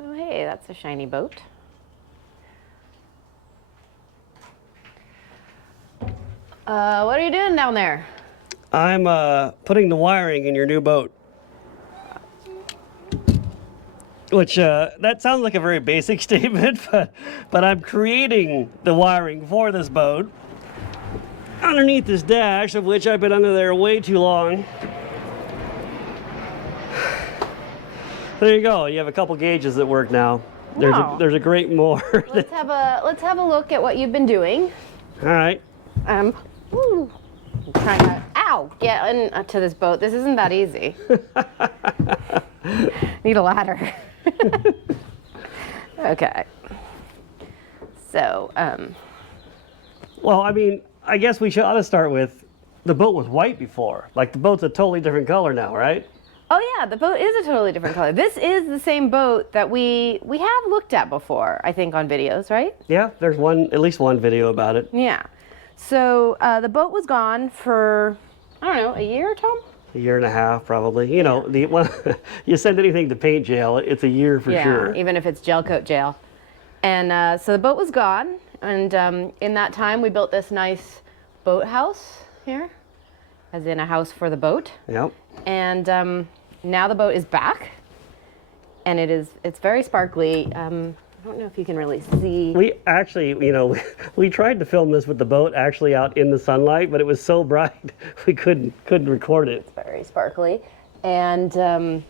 Oh, hey, that's a shiny boat. What are you doing down there? I'm putting the wiring in your new boat. Which, that sounds like a very basic statement, but I'm creating the wiring for this boat underneath this dash, of which I've been under there way too long. There you go. You have a couple gauges that work now. There's a great more. Let's have a look at what you've been doing. All right. Woo, I'm trying to get into this boat. This isn't that easy. Need a ladder. Okay. So, well, I mean, I guess we ought to start with the boat was white before. Like the boat's a totally different color now, right? Oh yeah, the boat is a totally different color. This is the same boat that we have looked at before, I think, on videos, right? Yeah, there's at least one video about it. Yeah. So the boat was gone for, I don't know, a year, Tom? A year and a half, probably. You know, you send anything to paint jail, it's a year for sure. Yeah, even if it's gel coat jail. And so the boat was gone, and in that time we built this nice boathouse here, as in a house for the boat. Yep. And now the boat is back, and it's very sparkly. I don't know if you can really see. We actually, we tried to film this with the boat actually out in the sunlight, but it was so bright we couldn't record it. It's very sparkly, and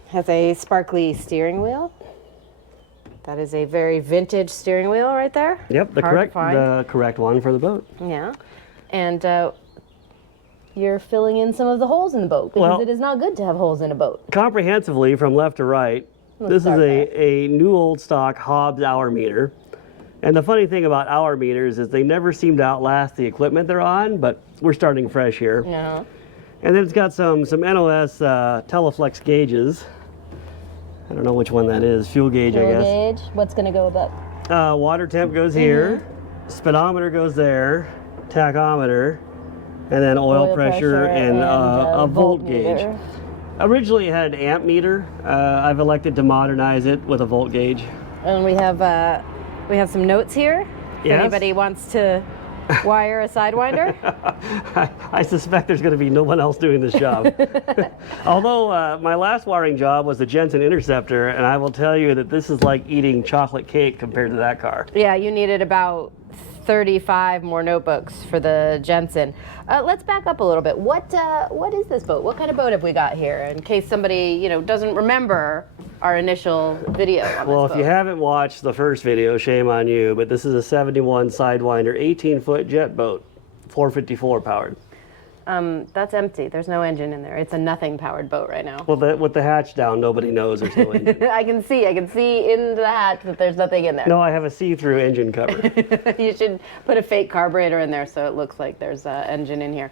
has a sparkly steering wheel. That is a very vintage steering wheel right there. Yep, the correct one for the boat. Yeah, and you're filling in some of the holes in the boat because it is not good to have holes in a boat. Comprehensively from left to right. This is a new old stock Hobbs hour meter. And the funny thing about hour meters is they never seem to outlast the equipment they're on, but we're starting fresh here. Yeah. And then it's got some NOS Teleflex gauges. I don't know which one that is. Fuel gauge, I guess. Fuel gauge. What's going to go above? Water temp goes here. Speedometer goes there. Tachometer. And then oil pressure and a volt gauge. Originally it had an amp meter. I've elected to modernize it with a volt gauge. And we have some notes here. If anybody wants to wire a Sidewinder. I suspect there's going to be no one else doing this job. Although my last wiring job was the Jensen Interceptor, and I will tell you that this is like eating chocolate cake compared to that car. Yeah, you needed about 35 more notebooks for the Jensen. Let's back up a little bit. What is this boat? What kind of boat have we got here? In case somebody doesn't remember our initial video on this boat. If you haven't watched the first video, shame on you. But this is a '71 Sidewinder 18-foot jet boat, 454 powered. That's empty. There's no engine in there. It's a nothing-powered boat right now. Well, with the hatch down, nobody knows there's no engine. I can see in the hatch that there's nothing in there. No, I have a see-through engine cover. You should put a fake carburetor in there so it looks like there's an engine in here.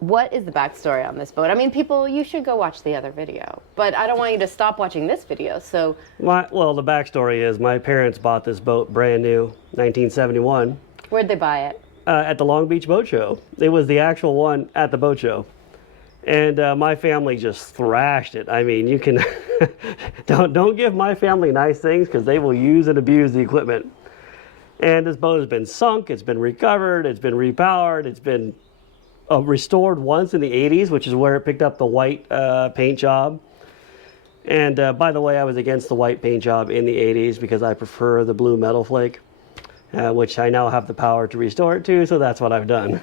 What is the backstory on this boat? I mean, people, you should go watch the other video, but I don't want you to stop watching this video, so. Well, the backstory is my parents bought this boat brand new, 1971. Where'd they buy it? At the Long Beach Boat Show. It was the actual one at the boat show. And my family just thrashed it. I mean, you can, don't give my family nice things because they will use and abuse the equipment. And this boat has been sunk, it's been recovered, it's been repowered, it's been restored once in the 80s, which is where it picked up the white paint job. And by the way, I was against the white paint job in the 80s because I prefer the blue metal flake. Which I now have the power to restore it to, so that's what I've done.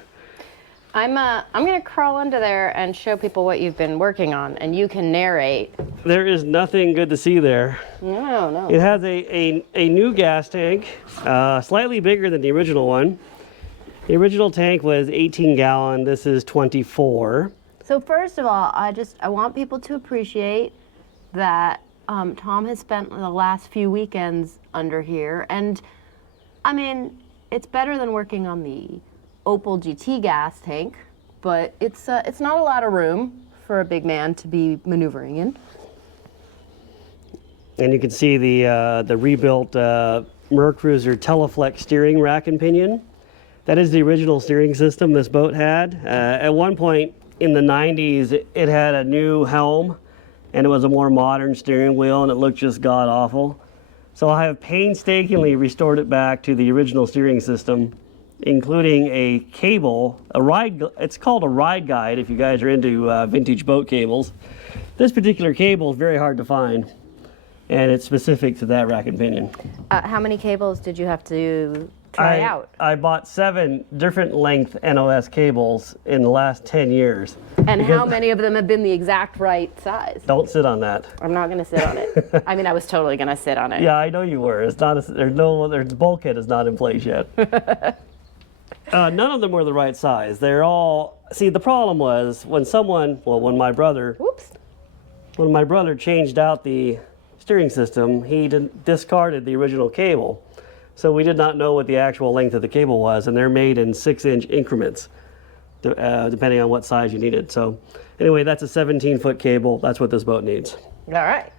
I'm going to crawl under there and show people what you've been working on, and you can narrate. There is nothing good to see there. No. It has a new gas tank, slightly bigger than the original one. The original tank was 18 gallon, this is 24. So first of all, I want people to appreciate that Tom has spent the last few weekends under here, and I mean, it's better than working on the Opel GT gas tank, but it's not a lot of room for a big man to be maneuvering in. And you can see the rebuilt Mercruiser Teleflex steering rack and pinion. That is the original steering system this boat had. At one point in the 90s, it had a new helm and it was a more modern steering wheel, and it looked just god awful. So I have painstakingly restored it back to the original steering system, including a cable, it's called a ride guide if you guys are into vintage boat cables. This particular cable is very hard to find, and it's specific to that rack and pinion. How many cables did you have to try out? I bought 7 different length NOS cables in the last 10 years. And how many of them have been the exact right size? Don't sit on that. I'm not going to sit on it. I mean, I was totally going to sit on it. Yeah, I know you were. It's not. The bulkhead is not in place yet. None of them were the right size. They're all. See, the problem was when my brother changed out the steering system, he discarded the original cable. So we did not know what the actual length of the cable was, and they're made in 6-inch increments, depending on what size you needed. So anyway, that's a 17-foot cable. That's what this boat needs. All right.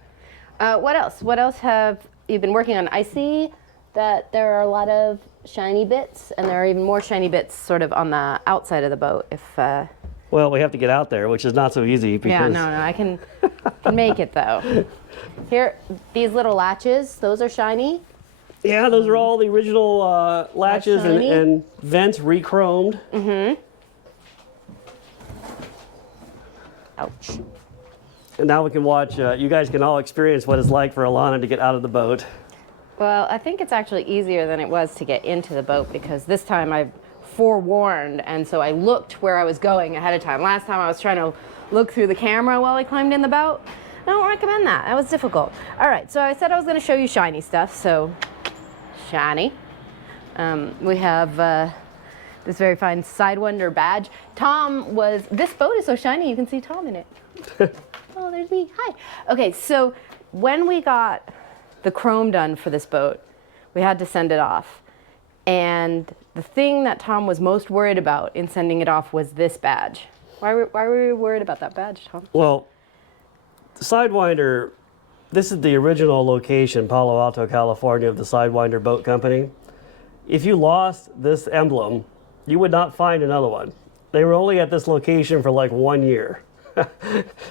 What else? What else have you been working on? I see that there are a lot of shiny bits, and there are even more shiny bits sort of on the outside of the boat. Well, we have to get out there, which is not so easy. Because... Yeah, no, I can make it though. Here, these little latches, those are shiny. Yeah, those are all the original latches and vents re-chromed. Mm-hmm. Ouch. And now we can watch, you guys can all experience what it's like for Alana to get out of the boat. Well, I think it's actually easier than it was to get into the boat because this time I've forewarned, and so I looked where I was going ahead of time. Last time I was trying to look through the camera while I climbed in the boat. I don't recommend that. That was difficult. All right, so I said I was going to show you shiny stuff, so shiny. We have this very fine Sidewinder badge. This boat is so shiny you can see Tom in it. Oh, there's me. Hi. Okay, so when we got the chrome done for this boat, we had to send it off. And the thing that Tom was most worried about in sending it off was this badge. Why were you worried about that badge, Tom? Well, the Sidewinder, this is the original location, Palo Alto, California, of the Sidewinder Boat Company. If you lost this emblem, you would not find another one. They were only at this location for like 1 year.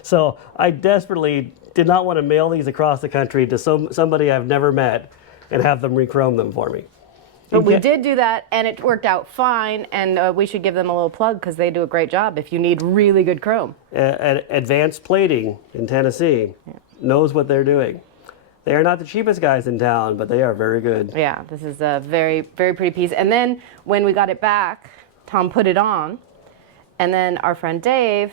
So I desperately did not want to mail these across the country to somebody I've never met and have them re-chrome them for me. But we did do that, and it worked out fine, and we should give them a little plug because they do a great job if you need really good chrome. Advanced Plating in Tennessee knows what they're doing. They are not the cheapest guys in town, but they are very good. Yeah, this is a very, very pretty piece. And then when we got it back, Tom put it on, and then our friend Dave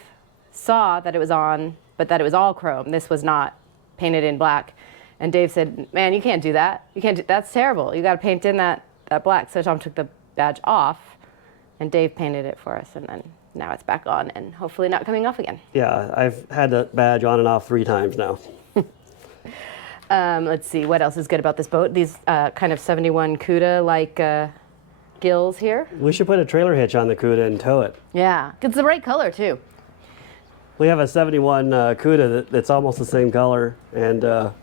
saw that it was on, but that it was all chrome. This was not painted in black. And Dave said, man, you can't do that. That's terrible. You got to paint in that black. So Tom took the badge off, and Dave painted it for us, and then now it's back on and hopefully not coming off again. Yeah, I've had the badge on and off 3 times now. Let's see, what else is good about this boat? These kind of 71 CUDA-like gills here. We should put a trailer hitch on the CUDA and tow it. Yeah, it's the right color too. We have a 71 CUDA that's almost the same color, and well,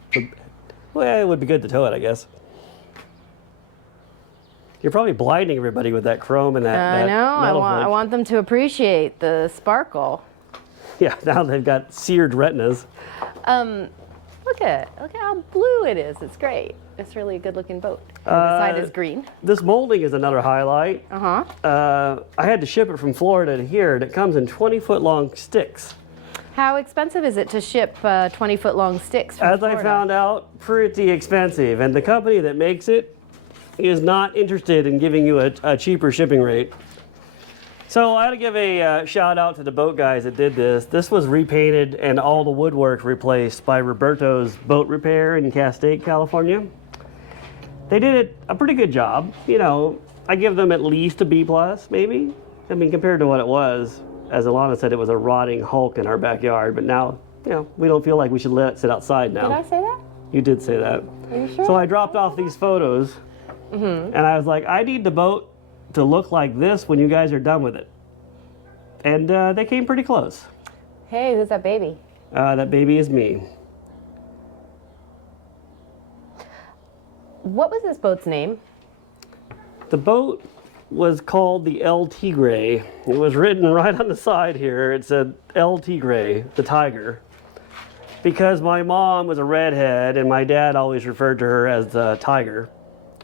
it would be good to tow it, I guess. You're probably blinding everybody with that chrome and that I know. metal I want them to appreciate the sparkle. Yeah, now they've got seared retinas. Look at how blue it is. It's great. It's really a good-looking boat. The side is green. This molding is another highlight. I had to ship it from Florida to here, and it comes in 20-foot-long sticks. How expensive is it to ship 20-foot-long sticks from Florida? As I found out, pretty expensive, and the company that makes it is not interested in giving you a cheaper shipping rate. So I had to give a shout out to the boat guys that did this. This was repainted and all the woodwork replaced by Roberto's Boat Repair in Castaic, California. They did a pretty good job. You know, I give them at least a B+, maybe. I mean, compared to what it was, as Alana said, it was a rotting hulk in our backyard, but now, you know, we don't feel like we should let it sit outside now. Did I say that? You did say that. Are you sure? So I dropped off these photos, and I was like, I need the boat to look like this when you guys are done with it. And they came pretty close. Hey, who's that baby? That baby is me. What was this boat's name? The boat was called the El Tigre. It was written right on the side here. It said El Tigre, the tiger. because my mom was a redhead and my dad always referred to her as the Tiger.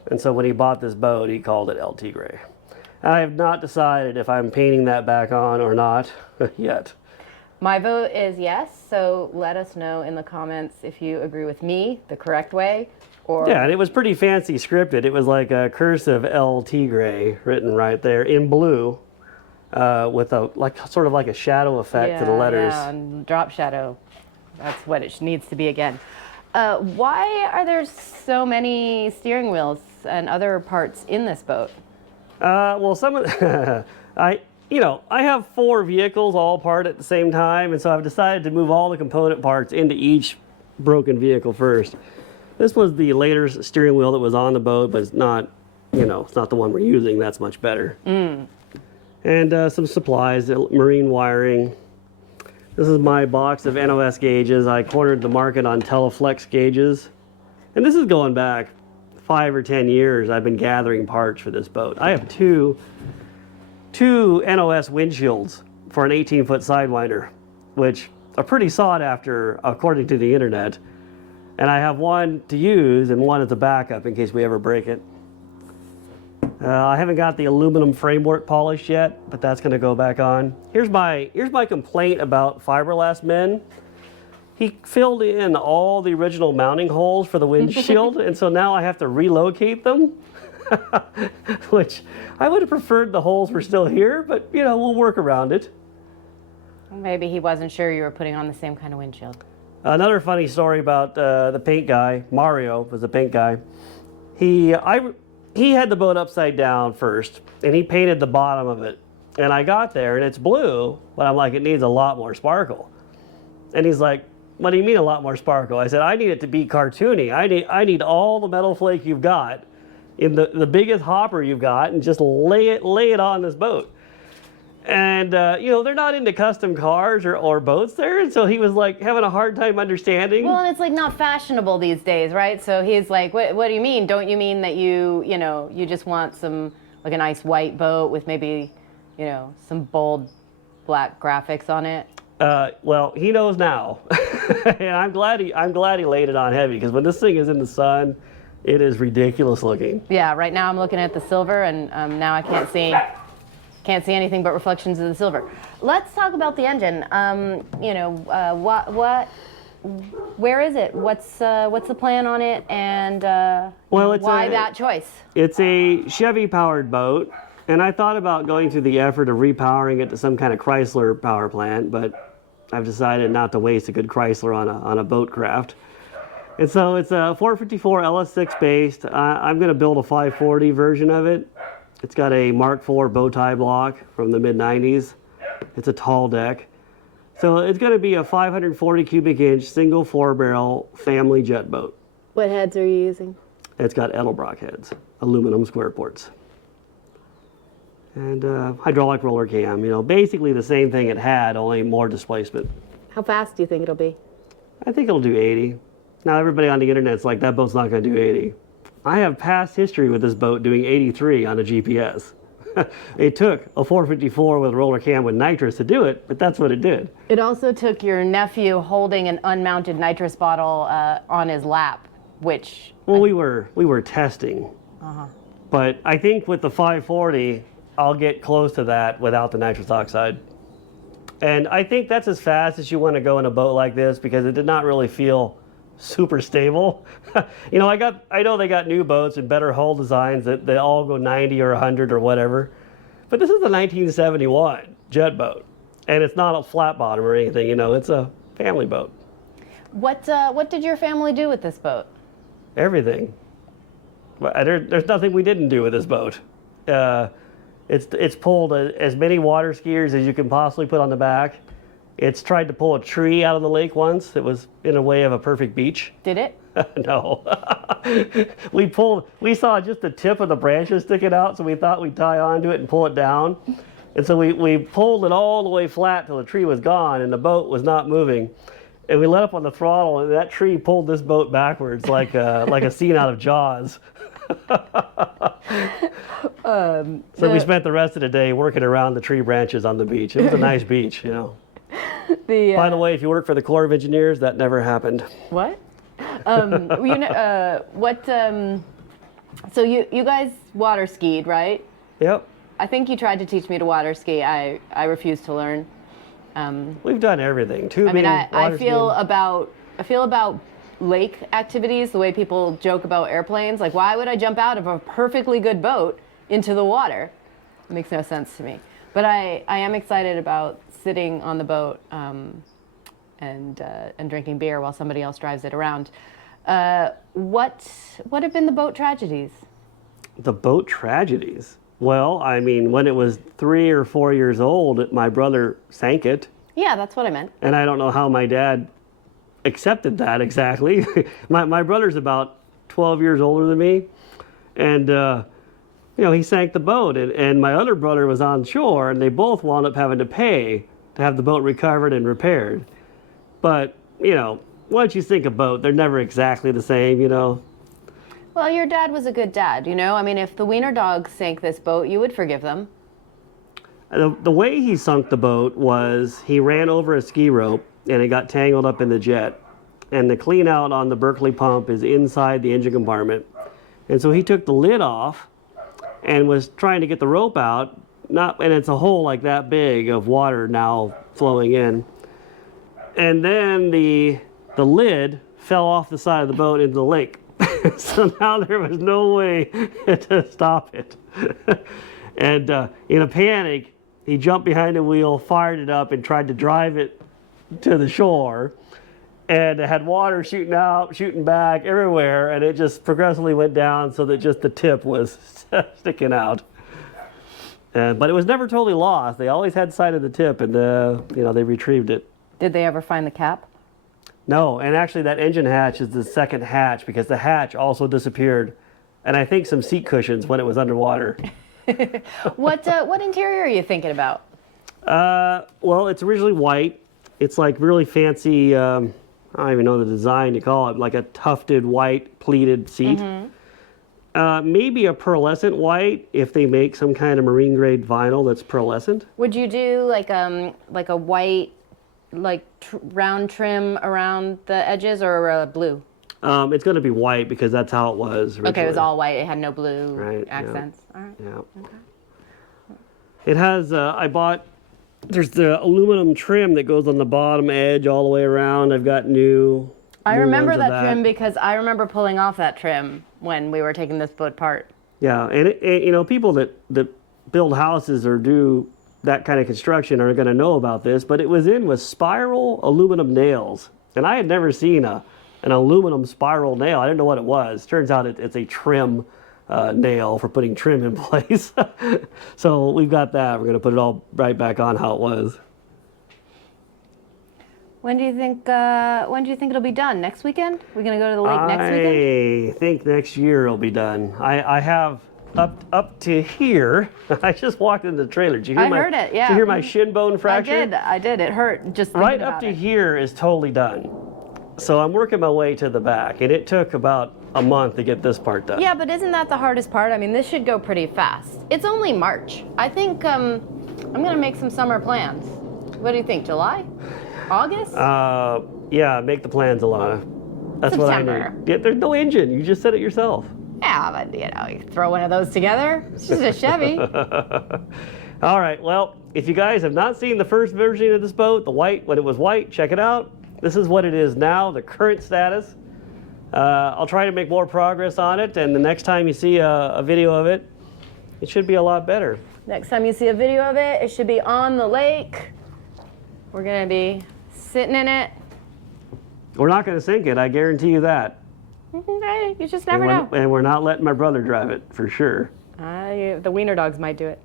And so when he bought this boat, he called it El Tigre. I have not decided if I'm painting that back on or not yet. My vote is yes, so let us know in the comments if you agree with me, the correct way, or... Yeah, and it was pretty fancy scripted. It was like a cursive El Tigre written right there in blue with a sort of like a shadow effect to the letters. Yeah, and drop shadow. That's what it needs to be again. Why are there so many steering wheels and other parts in this boat? Well, some of I have 4 vehicles all apart at the same time, and so I've decided to move all the component parts into each broken vehicle first. This was the later steering wheel that was on the boat, but it's not, it's not the one we're using. That's much better. And some supplies, marine wiring. This is my box of NOS gauges. I cornered the market on Teleflex gauges, and this is going back 5 or 10 years. I've been gathering parts for this boat. I have two NOS windshields for an 18-foot Sidewinder, which are pretty sought after according to the internet. And I have one to use and one as a backup in case we ever break it. I haven't got the aluminum framework polished yet, but that's going to go back on. Here's my complaint about fiberglass men. He filled in all the original mounting holes for the windshield, and so now I have to relocate them, which I would have preferred the holes were still here, but we'll work around it. Maybe he wasn't sure you were putting on the same kind of windshield. Another funny story about the paint guy, Mario was the paint guy. He had the boat upside down first, and he painted the bottom of it. And I got there, and it's blue, but I'm like, it needs a lot more sparkle. And he's like, what do you mean a lot more sparkle? I said, I need it to be cartoony. I need all the metal flake you've got in the biggest hopper you've got, and just lay it on this boat. And they're not into custom cars or boats there, and so he was like having a hard time understanding. Well, and it's like not fashionable these days, right? So he's like, what do you mean? Don't you mean that you just want some, like a nice white boat with maybe, some bold black graphics on it? Well, he knows now, and I'm glad he laid it on heavy, because when this thing is in the sun, it is ridiculous looking. Yeah, right now I'm looking at the silver, and now I can't see anything but reflections of the silver. Let's talk about the engine. Where is it? What's the plan on it, and why that choice? It's a Chevy powered boat. And I thought about going through the effort of repowering it to some kind of Chrysler power plant, but I've decided not to waste a good Chrysler on a boat craft. And so it's a 454 LS6 based. I'm going to build a 540 version of it. It's got a Mark IV bow tie block from the mid-90s. It's a tall deck. So it's going to be a 540 cubic inch single 4-barrel family jet boat. What heads are you using? It's got Edelbrock heads, aluminum square ports. And hydraulic roller cam, basically the same thing it had, only more displacement. How fast do you think it'll be? I think it'll do 80. Now everybody on the internet's like, that boat's not going to do 80. I have past history with this boat doing 83 on a GPS. It took a 454 with roller cam with nitrous to do it, but that's what it did. It also took your nephew holding an unmounted nitrous bottle on his lap, which... Well, we were testing. But I think with the 540, I'll get close to that without the nitrous oxide. And I think that's as fast as you want to go in a boat like this, because it did not really feel super stable. I know they got new boats and better hull designs that all go 90 or 100 or whatever. But this is a 1971 jet boat, and it's not a flat bottom or anything. It's a family boat. What did your family do with this boat? Everything. There's nothing we didn't do with this boat. It's pulled as many water skiers as you can possibly put on the back. It's tried to pull a tree out of the lake once. It was in a way of a perfect beach. Did it? No. We saw just the tip of the branches sticking out, so we thought we'd tie onto it and pull it down. And so we pulled it all the way flat till the tree was gone and the boat was not moving. And we let up on the throttle, and that tree pulled this boat backwards like a scene out of Jaws. So we spent the rest of the day working around the tree branches on the beach. It was a nice beach, By the way, if you work for the Corps of Engineers, that never happened. What? So you guys water skied, right? Yep. I think you tried to teach me to water ski. I refused to learn. We've done everything. Tubing, I mean, I water feel skiing. about lake activities the way people joke about airplanes. Like, why would I jump out of a perfectly good boat into the water? It makes no sense to me. But I am excited about sitting on the boat and drinking beer while somebody else drives it around. What have been the boat tragedies? The boat tragedies? Well, I mean, when it was 3 or 4 years old, my brother sank it. Yeah, that's what I meant. And I don't know how my dad accepted that exactly. my brother's about 12 years older than me. And, he sank the boat. And my other brother was on shore, and they both wound up having to pay to have the boat recovered and repaired. But, once you sink a boat, they're never exactly the same, Well, your dad was a good dad, I mean, if the Wiener Dogs sank this boat, you would forgive them. The way he sunk the boat was he ran over a ski rope and it got tangled up in the jet. And the clean out on the Berkeley pump is inside the engine compartment. And so he took the lid off and was trying to get the rope out, and it's a hole like that big of water now flowing in. And then the lid fell off the side of the boat into the lake. So now there was no way to stop it. And in a panic, he jumped behind the wheel, fired it up, and tried to drive it to the shore. And it had water shooting out, shooting back everywhere, and it just progressively went down so that just the tip was sticking out. But it was never totally lost. They always had sight of the tip, and they retrieved it. Did they ever find the cap? No, and actually that engine hatch is the second hatch because the hatch also disappeared, and I think some seat cushions when it was underwater. What interior are you thinking about? Well, it's originally white. It's like really fancy, I don't even know the design to call it, like a tufted white pleated seat. Mm-hmm. Maybe a pearlescent white if they make some kind of marine grade vinyl that's pearlescent. Would you do like a white round trim around the edges, or blue? It's going to be white because that's how it was originally. Okay, it was all white. It had no blue accents. Yeah. All right. Yeah. Okay. It has, there's the aluminum trim that goes on the bottom edge all the way around. I've got new I remember ones of that trim because I remember pulling off that trim when we were taking this boat apart. Yeah, and people that build houses or do that kind of construction are going to know about this, but it was in with spiral aluminum nails. And I had never seen an aluminum spiral nail. I didn't know what it was. Turns out it's a trim nail for putting trim in place. So we've got that. We're going to put it all right back on how it was. When do you think it'll be done? Next weekend? We're going to go to the lake next weekend? I think next year it'll be done. I have up to here. I just walked in the trailer. Did you hear heard it, yeah. Did you hear my shin bone fracture? I did. It hurt just thinking Right about up to it. here is totally done. So I'm working my way to the back, and it took about a month to get this part done. Yeah, but isn't that the hardest part? I mean, this should go pretty fast. It's only March. I think I'm going to make some summer plans. What do you think, July? August? Yeah, make the plans, Alana. That's September. what I need. Yeah, there's no engine. You just said it yourself. Yeah, but you throw one of those together. It's just a Chevy. All right, well, if you guys have not seen the first version of this boat, the white, when it was white, check it out. This is what it is now, the current status. I'll try to make more progress on it, and the next time you see a video of it, it should be a lot better. Next time you see a video of it, it should be on the lake. We're going to be sitting in it. We're not going to sink it, I guarantee you that. Okay, you just never know. And we're not letting my brother drive it, for sure. The Wiener Dogs might do it.